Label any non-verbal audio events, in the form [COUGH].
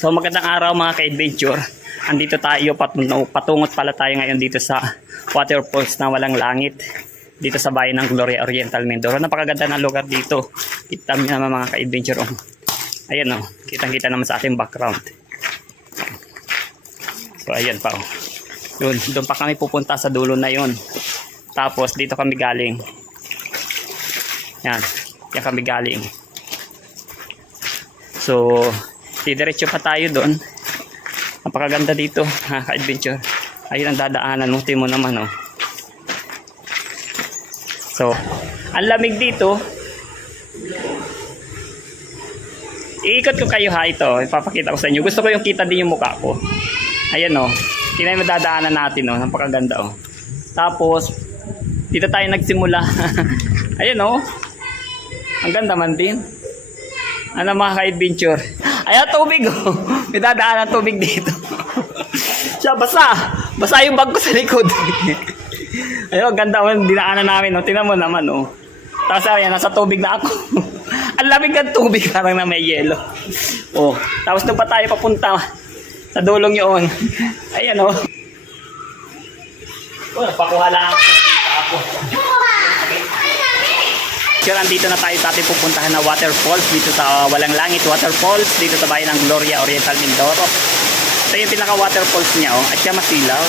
So magandang araw mga ka-adventure. Andito tayo patungo, patungot pala tayo ngayon dito sa waterfalls na walang langit. Dito sa bayan ng Gloria Oriental Mindoro. Napakaganda ng lugar dito. Kita niyo naman mga ka-adventure. Oh. Ayan oh, kitang-kita naman sa ating background. So ayan pa oh. Yun, doon pa kami pupunta sa dulo na yun. Tapos dito kami galing. Yan, yan kami galing. So, didiretso pa tayo doon. Napakaganda dito, ha, ka-adventure. Ayun ang dadaanan mo, mo naman, oh. So, ang lamig dito. Iikot ko kayo ha ito. Ipapakita ko sa inyo. Gusto ko yung kita din yung mukha ko. Ayan oh. Tingnan mo dadaanan natin oh. Napakaganda oh. Tapos, dito tayo nagsimula. [LAUGHS] Ayan oh. Ang ganda man din. Ano mga ka-adventure? Ayan, tubig oh. [LAUGHS] May dadaan ng tubig dito. [LAUGHS] Siya, basa. Basa yung bag ko sa likod. [LAUGHS] Ayun, ang ganda oh. Dinaanan namin oh. Tingnan mo naman oh. Tapos ayan, nasa tubig na ako. ang lamig ng tubig, parang na may yelo. Oh, tapos doon pa tayo papunta sa dulong yun. Ayan oh. Oh, napakuha lang ako. Sure, andito na tayo sa ating pupuntahan na waterfalls dito sa Walang Langit Waterfalls dito sa bayan ng Gloria Oriental Mindoro. Ito yung pinaka waterfalls niya oh, at siya masilaw.